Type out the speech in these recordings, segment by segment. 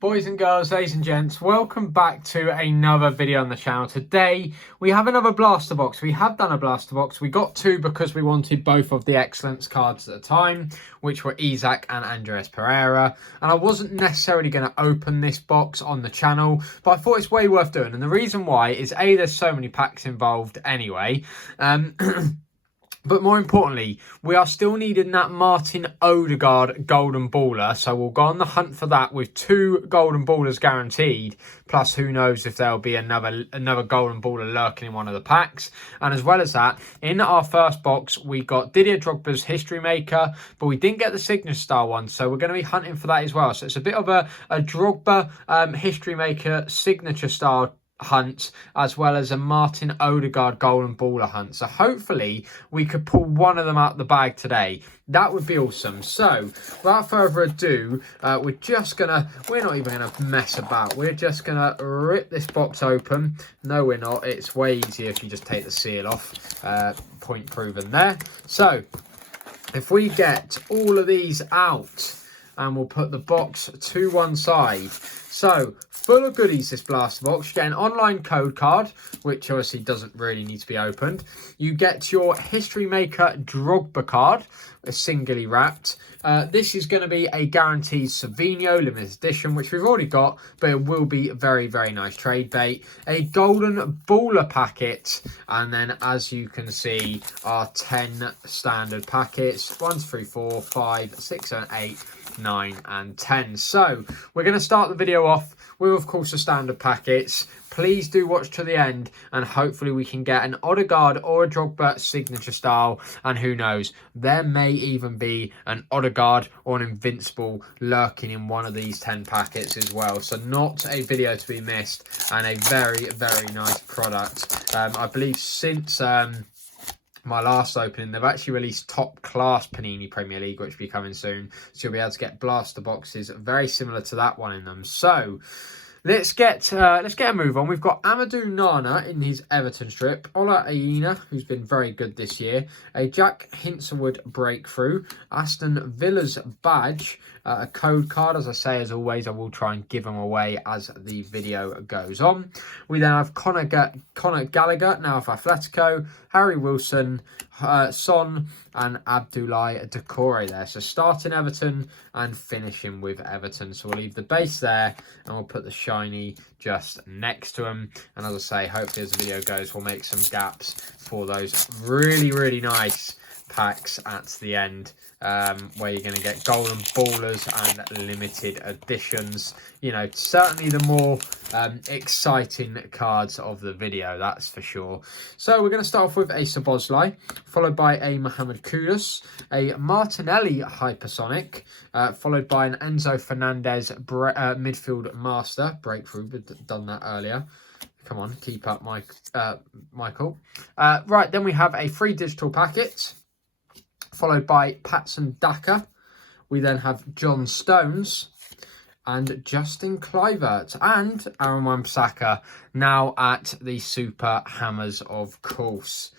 Boys and girls, ladies and gents, welcome back to another video on the channel. Today we have another blaster box. We have done a blaster box. We got two because we wanted both of the excellence cards at the time, which were Isaac and Andres Pereira. And I wasn't necessarily going to open this box on the channel, but I thought it's way worth doing. And the reason why is A, there's so many packs involved anyway. But more importantly, we are still needing that Martin Odegaard golden baller. So we'll go on the hunt for that with two golden ballers guaranteed. Plus, who knows if there'll be another golden baller lurking in one of the packs. And as well as that, in our first box, we got Didier Drogba's History Maker, but we didn't get the Signature Star one. So we're going to be hunting for that as well. So it's a bit of a Drogba History Maker Signature Star hunt, as well as a Martin Odegaard golden baller hunt. So hopefully we could pull one of them out the bag today. That would be awesome. So without further ado, we're not even gonna mess about. We're just gonna rip this box open. No, we're not. It's way easier if you just take the seal off. Point proven there. So if we get all of these out, and we'll put the box to one side. So, full of goodies, this blaster box. You get an online code card, which obviously doesn't really need to be opened. You get your History Maker Drogba card, singly wrapped. This is going to be a guaranteed Savinho limited edition, which we've already got, but it will be a very, very nice trade bait. A golden baller packet, and then as you can see, our 10 standard packets. 1, 2, 3, 4, 5, 6, 7, 8, 9 and 10. So we're going to start the video off with, of course, the standard packets. Please do watch to the end, and hopefully we can get an Odegaard or a Drogba signature style, and who knows, there may even be an Odegaard or an Invincible lurking in one of these 10 packets as well. So not a video to be missed, and a very, very nice product. I believe since my last opening, they've actually released top class Panini Premier League, which will be coming soon. So you'll be able to get blaster boxes very similar to that one in them. So let's get a move on. We've got Amadou Nana in his Everton strip, Ola Aina, who's been very good this year, a Jack Hinselwood breakthrough, Aston Villa's badge, a code card. As I say, as always, I will try and give them away as the video goes on. We then have Conor Gallagher, now for Atletico, Harry Wilson, Son, and Abdoulaye Doucouré there. So starting Everton and finishing with Everton. So we'll leave the base there, and we'll put the shiny just next to him. And as I say, hopefully as the video goes, we'll make some gaps for those really, really nice packs at the end, where you're going to get golden ballers and limited editions. You know, certainly the more exciting cards of the video, that's for sure. So we're going to start off with a Szoboszlai, followed by a Mohamed Kudus, a Martinelli Hypersonic, followed by an Enzo Fernandez midfield master breakthrough. We've done that earlier. Come on, keep up, Michael. Right, then we have a free digital packet, followed by Patson Daka. We then have John Stones and Justin Kluivert and Aaron Wan-Bissaka, now at the Super Hammers, of course.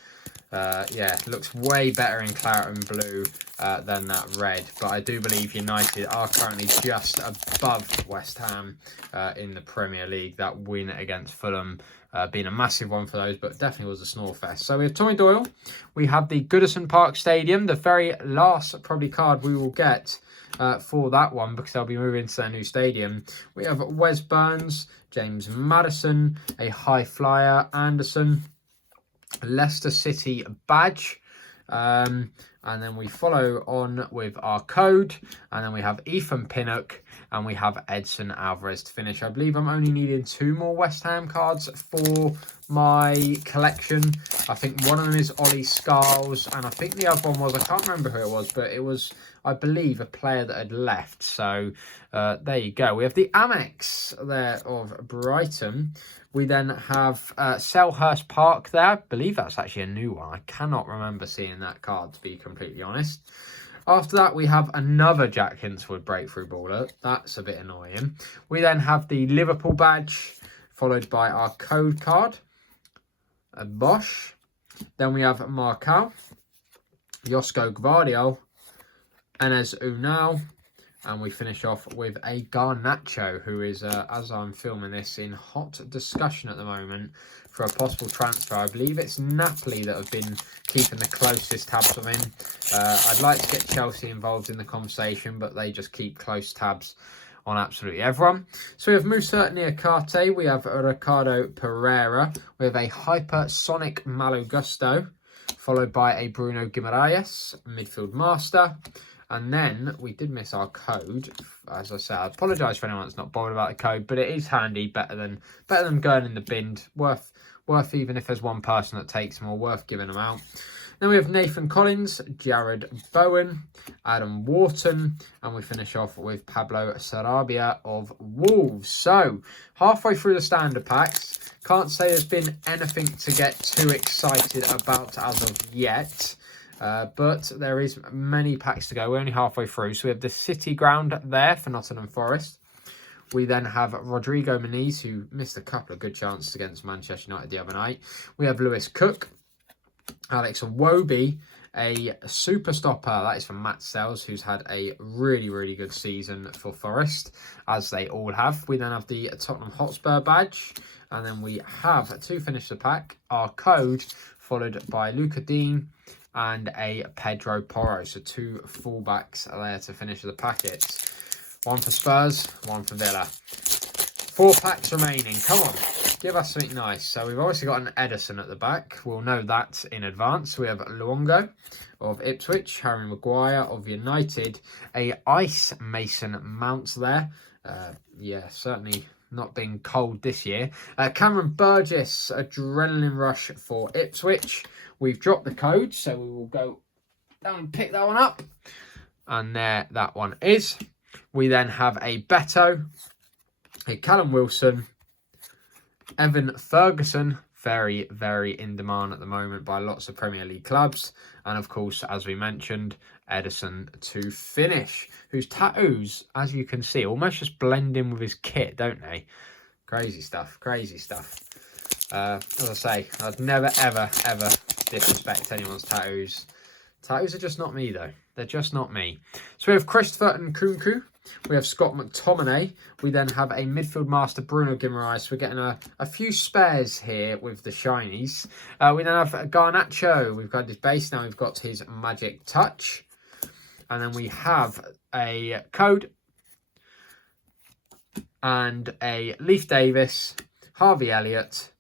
Yeah, looks way better in claret and blue than that red. But I do believe United are currently just above West Ham in the Premier League. That win against Fulham being a massive one for those, but definitely was a snore fest. So we have Tommy Doyle. We have the Goodison Park Stadium, the very last probably card we will get for that one, because they'll be moving to their new stadium. We have Wes Burns, James Maddison, a High Flyer Anderson, Leicester City badge, and then we follow on with our code, and then we have Ethan Pinnock, and we have Edson Alvarez to finish. I believe I'm only needing 2 more West Ham cards for my collection. I think one of them is Ollie Scarles, and I think the other one was, I can't remember who it was, but it was, I believe, a player that had left. So there you go. We have the Amex there of Brighton. We then have Selhurst Park there. I believe that's actually a new one. I cannot remember seeing that card, to be completely honest. After that, we have another Jack Hinselwood breakthrough baller. That's a bit annoying. We then have the Liverpool badge, followed by our code card, a Bosch. Then we have Marcal, Josko Gvardiol, Enes Unal, And we finish off with a Garnacho, who is, as I'm filming this, in hot discussion at the moment for a possible transfer. I believe it's Napoli that have been keeping the closest tabs of him. I'd like to get Chelsea involved in the conversation, but they just keep close tabs on absolutely everyone. So we have Musa Niakate, we have Ricardo Pereira, we have a Hypersonic Malo Gusto, followed by a Bruno Guimaraes, midfield master. And then we did miss our code. As I said, I apologise for anyone that's not bothered about the code, but it is handy, better than going in the bin. Worth even if there's one person that takes them, or worth giving them out. Then we have Nathan Collins, Jared Bowen, Adam Wharton, and we finish off with Pablo Sarabia of Wolves. So, halfway through the standard packs, can't say there's been anything to get too excited about as of yet. But there is many packs to go. We're only halfway through. So we have the City Ground there for Nottingham Forest. We then have Rodrigo Muniz, who missed a couple of good chances against Manchester United the other night. We have Lewis Cook, Alex Iwobi, a super stopper. That is from Matt Sells, who's had a really, really good season for Forest, as they all have. We then have the Tottenham Hotspur badge. And then we have, to finish the pack, our code, followed by Luca Dean and a Pedro Porro. So 2 fullbacks there to finish the packets. 1 for Spurs, 1 for Villa. 4 packs remaining. Come on, give us something nice. So we've obviously got an Edison at the back. We'll know that in advance. We have Luongo of Ipswich, Harry Maguire of United, a Ice Mason Mount there. Yeah, certainly not being cold this year. Cameron Burgess, Adrenalyn Rush for Ipswich. We've dropped the code, so we will go down and pick that one up. And there that one is. We then have a Beto, a Callum Wilson, Evan Ferguson, very, very in demand at the moment by lots of Premier League clubs. And of course, as we mentioned, Edison to finish, whose tattoos, as you can see, almost just blend in with his kit, don't they? Crazy stuff, crazy stuff. As I say, I'd never, ever, ever disrespect anyone's tattoos. Tattoos are just not me, though. They're just not me. So we have Christopher Nkunku. We have Scott McTominay. We then have a midfield master, Bruno Guimaraes. We're getting a few spares here with the shinies. We then have Garnacho. We've got his base. Now we've got his magic touch. And then we have a code. And a Leif Davis, Harvey Elliott,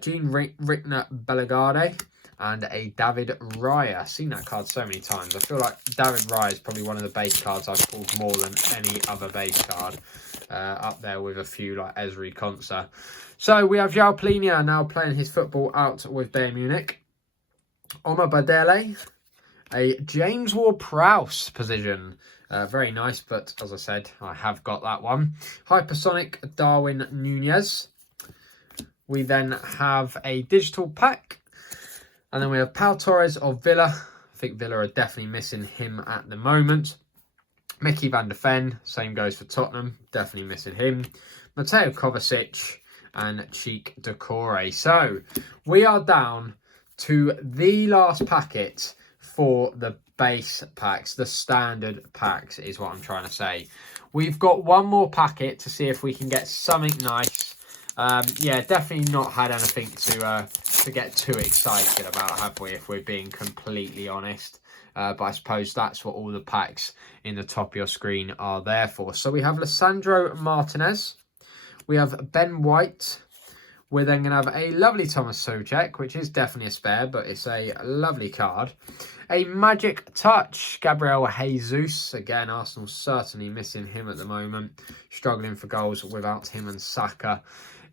Gene Rickner Bellegarde, and a David Raya. I've seen that card so many times. I feel like David Raya is probably one of the base cards I've pulled more than any other base card. Up there with a few like Ezri Konsa. So we have João Plenia now playing his football out with Bayern Munich. Omar Badele, a James Ward-Prowse position. Very nice, but as I said, I have got that one. Hypersonic Darwin Nunez. We then have a digital pack. And then we have Pau Torres of Villa. I think Villa are definitely missing him at the moment. Mickey van der Ven, same goes for Tottenham. Definitely missing him. Mateo Kovacic and Cheek Decore. So we are down to the last packet for the base packs. The standard packs is what I'm trying to say. We've got one more packet to see if we can get something nice. Yeah, definitely not had anything to get too excited about, have we, if we're being completely honest. But I suppose that's what all the packs in the top of your screen are there for. So we have Lissandro Martinez. We have Ben White. We're then going to have a lovely Thomas Soucek, which is definitely a spare, but it's a lovely card. A Magic Touch, Gabriel Jesus. Again, Arsenal certainly missing him at the moment. Struggling for goals without him and Saka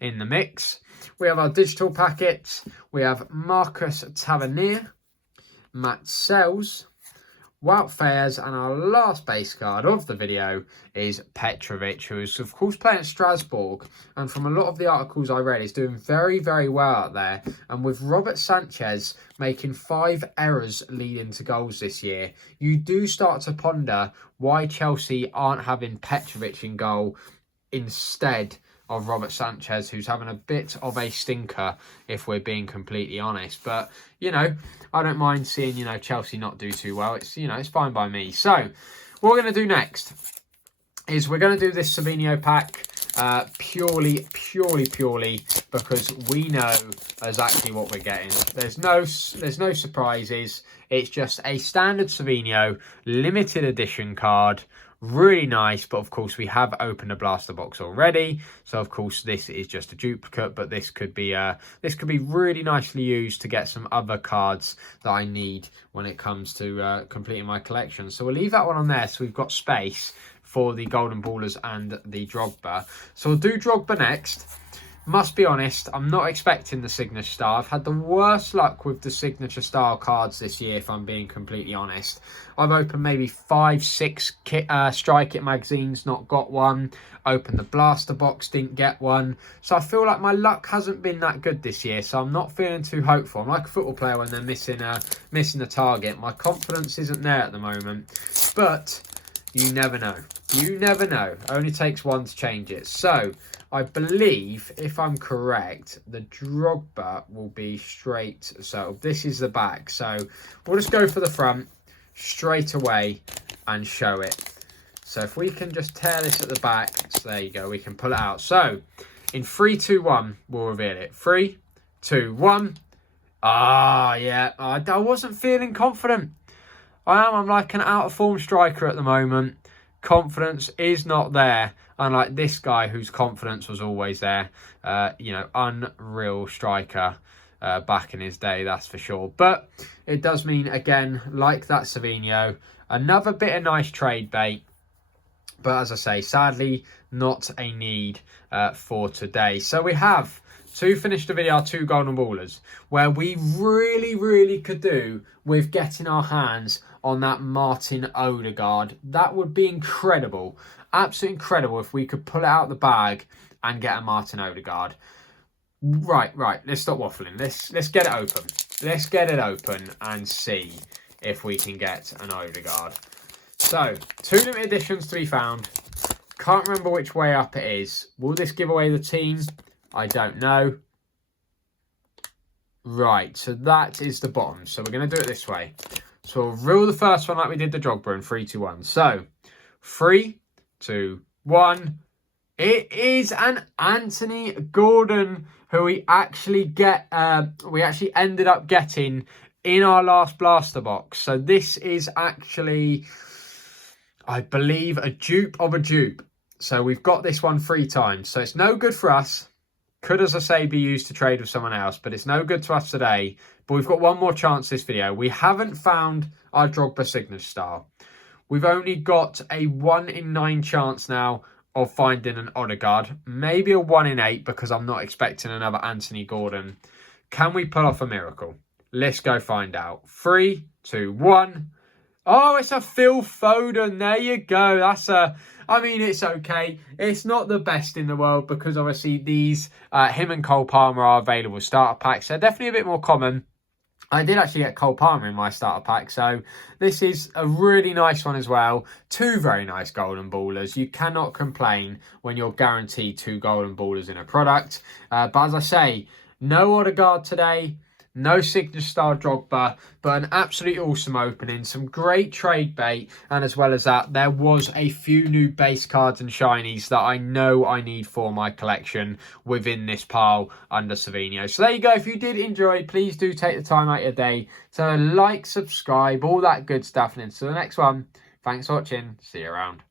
in the mix. We have our digital packets. We have Marcus Tavernier, Matt Sells, Wout Fares, and our last base card of the video is Petrovic, who is of course playing at Strasbourg, and from a lot of the articles I read, is doing very, very well out there. And with Robert Sanchez making 5 errors leading to goals this year, you do start to ponder why Chelsea aren't having Petrovic in goal instead of Robert Sanchez, who's having a bit of a stinker, if we're being completely honest. But, you know, I don't mind seeing, Chelsea not do too well. It's, it's fine by me. So, what we're going to do next is we're going to do this Savinho pack purely because we know exactly what we're getting. There's no surprises. It's just a standard Savinho limited edition card. Really nice, but of course we have opened a blaster box already, so of course this is just a duplicate, but this could be really nicely used to get some other cards that I need when it comes to completing my collection. So we'll leave that one on there so we've got space for the Golden Ballers and the Drogba. So we'll do Drogba next. Must be honest, I'm not expecting the Signature Star. I've had the worst luck with the Signature Star cards this year, if I'm being completely honest. I've opened maybe 5, 6 Strike It magazines, not got one. Opened the blaster box, didn't get one. So I feel like my luck hasn't been that good this year, so I'm not feeling too hopeful. I'm like a football player when they're missing the target. My confidence isn't there at the moment, but you never know. You never know. Only takes one to change it. So I believe, if I'm correct, the Drogba will be straight. So this is the back. So we'll just go for the front straight away and show it. So if we can just tear this at the back. So there you go. We can pull it out. So in 3, 2, 1, we'll reveal it. 3, 2, 1. Ah, yeah. I wasn't feeling confident. I'm like an out of form striker at the moment. Confidence is not there. Unlike this guy whose confidence was always there. Unreal striker back in his day, that's for sure. But it does mean, again, like that Savinho, another bit of nice trade bait. But as I say, sadly, not a need for today. So we have, to finish the video, our 2 Golden Ballers, where we really could do with getting our hands on that Martin Odegaard. That would be incredible. Absolutely incredible if we could pull it out of the bag and get a Martin Odegaard. Right. Let's stop waffling. Let's get it open. Let's get it open and see if we can get an Odegaard. So, 2 limited editions to be found. Can't remember which way up it is. Will this give away the team? I don't know. Right, so that is the bottom. So we're going to do it this way. So we'll rule the first one like we did the Drogba in 3, 2, 1. So 3, 2, 1. It is an Anthony Gordon who we actually ended up getting in our last blaster box. So this is actually, I believe, a dupe of a dupe. So we've got this one 3 times. So it's no good for us. Could, as I say, be used to trade with someone else, but it's no good to us today. But we've got one more chance this video. We haven't found our Drogba Signature Star. We've only got a 1 in 9 chance now of finding an Odegaard. Maybe a 1 in 8 because I'm not expecting another Anthony Gordon. Can we pull off a miracle? Let's go find out. 3, 2, 1. Oh, it's a Phil Foden. There you go. It's okay. It's not the best in the world because obviously these, him and Cole Palmer are available starter packs. They're definitely a bit more common. I did actually get Cole Palmer in my starter pack, so this is a really nice one as well. 2 very nice Golden Ballers. You cannot complain when you're guaranteed 2 Golden Ballers in a product. But as I say, no Odegaard today. No Signature Star Drogba, but an absolutely awesome opening. Some great trade bait. And as well as that, there was a few new base cards and shinies that I know I need for my collection within this pile under Savinho. So there you go. If you did enjoy, please do take the time out of your day to like, subscribe, all that good stuff. And until the next one, thanks for watching. See you around.